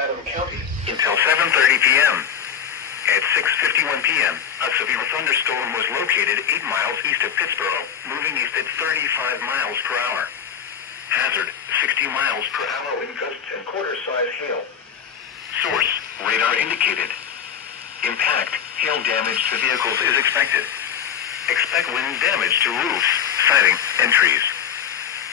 Chatham County until 7:30 p.m. At 6:51 p.m., a severe thunderstorm was located 8 miles east of Pittsburgh, moving east at 35 miles per hour. Hazard, 60 miles per hour wind gusts and quarter-size hail. Source, radar indicated. Impact, hail damage to vehicles is expected. Expect wind damage to roofs, siding, and trees.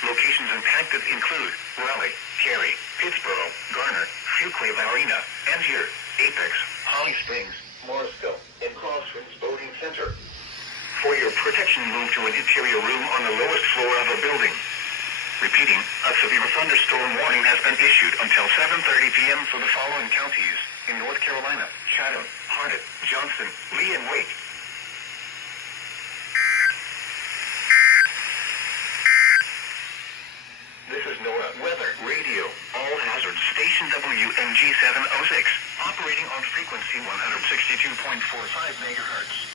Locations impacted include Raleigh, Cary, Pittsburgh, Garner, Fuquay Varina, Angier, Apex, Holly Springs, Morrisville, and Crosswinds Boating Center. For your protection, move to an interior room on the lowest floor of a building. Repeating, a severe thunderstorm warning has been issued until 7:30 p.m. for the following counties in North Carolina: Chatham, Harnett, Johnston, Lee, and Wake. This is NOAA Weather Radio, all hazards station WMG 706, operating on frequency 162.45 megahertz.